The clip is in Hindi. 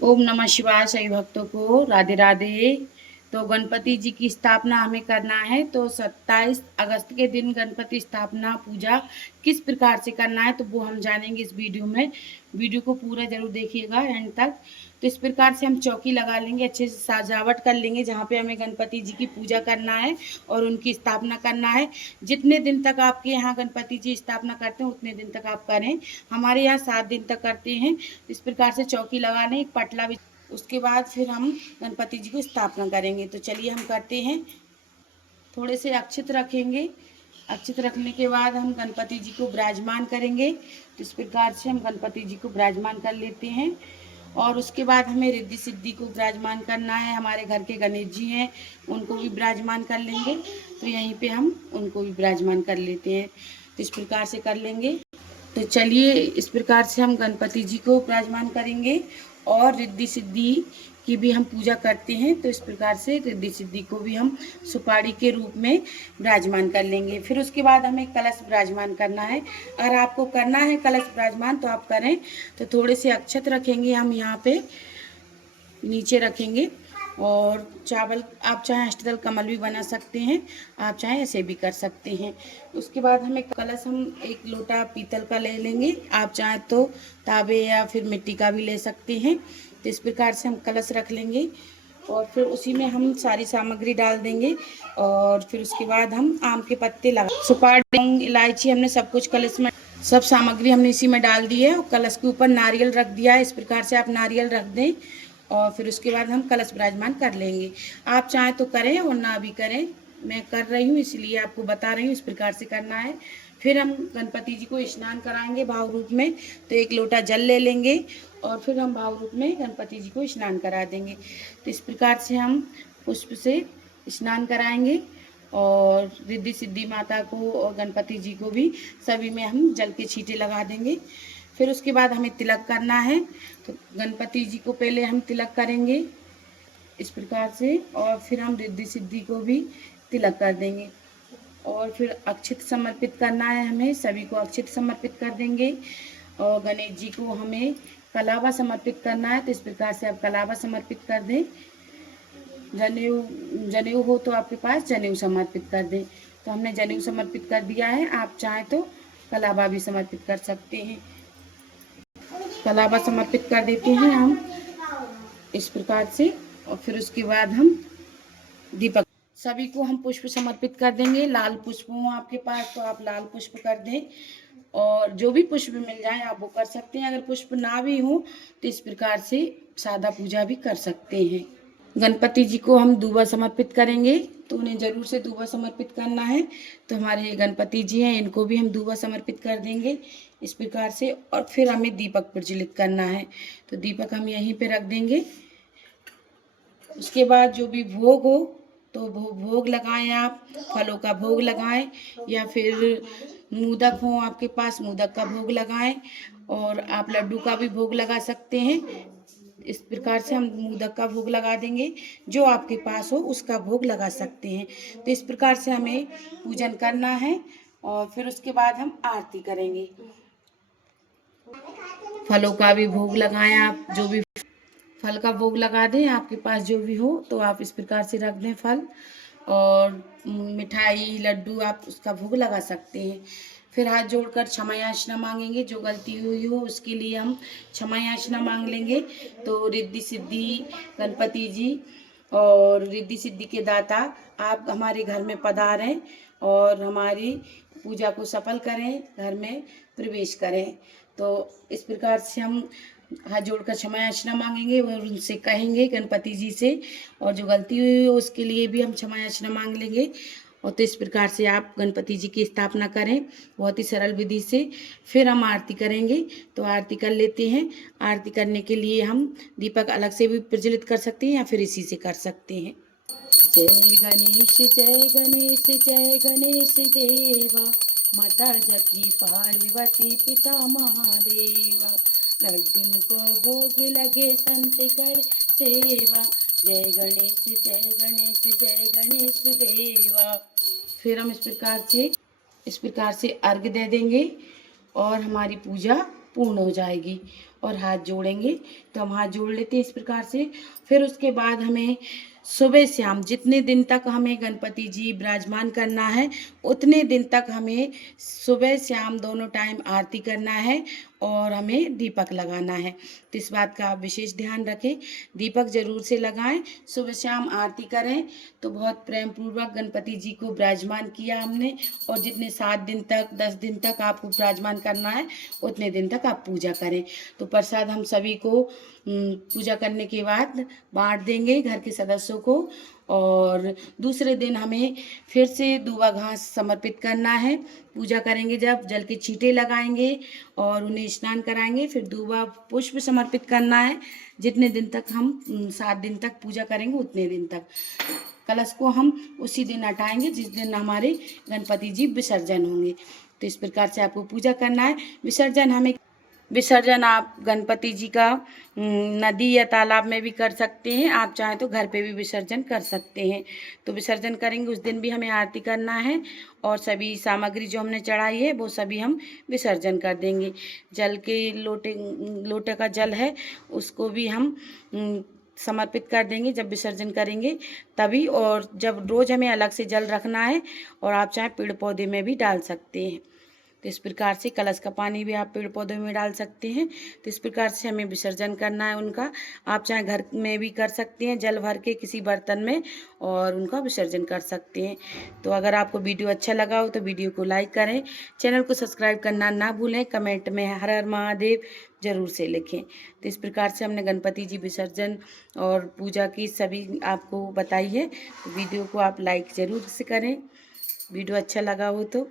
ओम नमः शिवाय सभी भक्तों को राधे राधे। तो गणपति जी की स्थापना हमें करना है, तो 27 अगस्त के दिन गणपति स्थापना पूजा किस प्रकार से करना है तो वो हम जानेंगे इस वीडियो में। वीडियो को पूरा जरूर देखिएगा एंड तक। तो इस प्रकार से हम चौकी लगा लेंगे, अच्छे से सजावट कर लेंगे जहाँ पे हमें गणपति जी की पूजा करना है और उनकी स्थापना करना है। जितने दिन तक आपके यहाँ गणपति जी स्थापना करते हैं उतने दिन तक आप करें। हमारे यहाँ 7 दिन तक करते हैं। इस प्रकार से चौकी लगाने, एक पटला भी। उसके बाद फिर हम गणपति जी को स्थापना करेंगे। तो चलिए हम करते हैं। थोड़े से अक्षत रखेंगे। अक्षत रखने के बाद हम गणपति जी को विराजमान करेंगे। तो इस प्रकार से हम गणपति जी को विराजमान कर लेते हैं। और उसके बाद हमें रिद्धि सिद्धि को विराजमान करना है। हमारे घर के गणेश जी हैं, उनको भी विराजमान कर लेंगे। तो यहीं पे हम उनको भी विराजमान कर लेते हैं। तो इस प्रकार से कर लेंगे। तो चलिए इस प्रकार से हम गणपति जी को विराजमान करेंगे और रिद्धि सिद्धि की भी हम पूजा करते हैं। तो इस प्रकार से रिद्धि सिद्धि को भी हम सुपारी के रूप में विराजमान कर लेंगे। फिर उसके बाद हमें कलश विराजमान करना है। अगर आपको करना है कलश विराजमान तो आप करें। तो थोड़े से अक्षत रखेंगे हम यहाँ पे, नीचे रखेंगे। और चावल, आप चाहें अष्टदल कमल भी बना सकते हैं, आप चाहें ऐसे भी कर सकते हैं। उसके बाद हमें कलश, हम एक लोटा पीतल का ले लेंगे। आप चाहें तो तांबे या फिर मिट्टी का भी ले सकते हैं। तो इस प्रकार से हम कलश रख लेंगे और फिर उसी में हम सारी सामग्री डाल देंगे। और फिर उसके बाद हम आम के पत्ते लगा, सुपारी, इलायची, हमने सब कुछ कलश में, सब सामग्री हमने इसी में डाल दी है। और कलश के ऊपर नारियल रख दिया है। इस प्रकार से आप नारियल रख दें और फिर उसके बाद हम कलश विराजमान कर लेंगे। आप चाहें तो करें और ना भी करें, मैं कर रही हूँ इसलिए आपको बता रही हूँ इस प्रकार से करना है। फिर हम गणपति जी को स्नान कराएंगे भाव रूप में। तो एक लोटा जल ले लेंगे और फिर हम भाव रूप में गणपति जी को स्नान करा देंगे। तो इस प्रकार से हम पुष्प से स्नान कराएंगे और रिद्धि सिद्धि माता को और गणपति जी को भी, सभी में हम जल के छींटे लगा देंगे। फिर उसके बाद हमें तिलक करना है। तो गणपति जी को पहले हम तिलक करेंगे इस प्रकार से, और फिर हम रिद्धि सिद्धि को भी तिलक कर देंगे। और फिर अक्षत समर्पित करना है, हमें सभी को अक्षत समर्पित कर देंगे। और गणेश जी को हमें कलावा समर्पित करना है। तो इस प्रकार से आप कलावा समर्पित कर दें। जनेऊ, जनेऊ हो तो आपके पास जनेऊ समर्पित कर दें। तो हमने जनेऊ समर्पित कर दिया है। आप चाहें तो कलावा भी समर्पित कर सकते हैं। कलावा समर्पित कर देते हैं हम इस प्रकार से। और फिर उसके बाद हम दीपक, सभी को हम पुष्प समर्पित कर देंगे। लाल पुष्प हो आपके पास तो आप लाल पुष्प कर दें, और जो भी पुष्प मिल जाए आप वो कर सकते हैं। अगर पुष्प ना भी हो तो इस प्रकार से सादा पूजा भी कर सकते हैं। गणपति जी को हम दूबा समर्पित करेंगे, तो उन्हें जरूर से दूबा समर्पित करना है। तो हमारे गणपति जी हैं, इनको भी हम दूबा समर्पित कर देंगे इस प्रकार से। और फिर हमें दीपक प्रज्वलित करना है। तो दीपक हम यहीं पे रख देंगे। उसके बाद जो भी भोग हो तो वो भोग लगाएं, आप फलों का भोग लगाएं या फिर मोदक हो आपके पास, मोदक का भोग लगाएं। और आप लड्डू का भी भोग लगा सकते हैं। इस प्रकार से हम मोदक का भोग लगा देंगे, जो आपके पास हो उसका भोग लगा सकते हैं। तो इस प्रकार से हमें पूजन करना है। और फिर उसके बाद हम आरती करेंगे। फलों का भी भोग लगाएं, आप जो भी फल का भोग लगा दें, आपके पास जो भी हो तो आप इस प्रकार से रख दें फल। और मिठाई, लड्डू, आप उसका भोग लगा सकते हैं। फिर हाथ जोड़कर क्षमा याचना मांगेंगे। जो गलती हुई हो उसके लिए हम क्षमा याचना मांग लेंगे। तो रिद्धि सिद्धि गणपति जी और रिद्धि सिद्धि के दाता, आप हमारे घर में पधारें और हमारी पूजा को सफल करें, घर में प्रवेश करें। तो इस प्रकार से हम हाथ जोड़कर क्षमा याचना मांगेंगे और उनसे कहेंगे गणपति जी से। और जो गलती हुई हो उसके लिए भी हम क्षमा याचना मांग लेंगे। और तो इस प्रकार से आप गणपति जी की स्थापना करें बहुत ही सरल विधि से। फिर हम आरती करेंगे। तो आरती कर लेते हैं। आरती करने के लिए हम दीपक अलग से भी प्रज्वलित कर सकते हैं या फिर इसी से कर सकते हैं। जय गणेश जय गणेश जय गणेश देवा, माता जकी पार्वती पिता महादेवा, लड्डून को भोग लगे संत कर सेवा, जय गणेश जय गणेश जय गणेश देवा। फिर हम इस प्रकार से अर्घ्य दे देंगे और हमारी पूजा पूर्ण हो जाएगी। और हाथ जोड़ेंगे। तो हम हाथ जोड़ लेते हैं इस प्रकार से। फिर उसके बाद हमें सुबह शाम जितने दिन तक हमें गणपति जी विराजमान करना है, उतने दिन तक हमें सुबह शाम दोनों टाइम आरती करना है और हमें दीपक लगाना है। तो इस बात का आप विशेष ध्यान रखें, दीपक जरूर से लगाएं, सुबह शाम आरती करें। तो बहुत प्रेम पूर्वक गणपति जी को विराजमान किया हमने, और जितने 7 दिन तक 10 दिन तक आपको विराजमान करना है, उतने दिन तक आप पूजा करें। तो प्रसाद हम सभी को पूजा करने के बाद बांट देंगे घर के सदस्यों को। और दूसरे दिन हमें फिर से दूबा घास समर्पित करना है। पूजा करेंगे जब जल के छींटे लगाएंगे और उन्हें स्नान कराएंगे, फिर दूबा पुष्प समर्पित करना है। जितने दिन तक हम 7 दिन तक पूजा करेंगे उतने दिन तक। कलश को हम उसी दिन हटाएंगे जिस दिन हमारे गणपति जी विसर्जन होंगे। तो इस प्रकार से आपको पूजा करना है। विसर्जन आप गणपति जी का नदी या तालाब में भी कर सकते हैं, आप चाहें तो घर पे भी विसर्जन कर सकते हैं। तो विसर्जन करेंगे उस दिन भी हमें आरती करना है, और सभी सामग्री जो हमने चढ़ाई है वो सभी हम विसर्जन कर देंगे। जल के लोटे का जल है उसको भी हम समर्पित कर देंगे जब विसर्जन करेंगे तभी। और जब रोज़ हमें अलग से जल रखना है, और आप चाहे पेड़ पौधे में भी डाल सकते हैं। तो इस प्रकार से कलश का पानी भी आप पेड़ पौधों में डाल सकते हैं। तो इस प्रकार से हमें विसर्जन करना है उनका। आप चाहे घर में भी कर सकते हैं जल भर के किसी बर्तन में, और उनका विसर्जन कर सकते हैं। तो अगर आपको वीडियो अच्छा लगा हो तो वीडियो को लाइक करें, चैनल को सब्सक्राइब करना ना भूलें, कमेंट में हर हर महादेव जरूर से लिखें। तो इस प्रकार से हमने गणपति जी विसर्जन और पूजा की सभी आपको बताई है। तो वीडियो को आप लाइक ज़रूर से करें, वीडियो अच्छा लगा हो तो।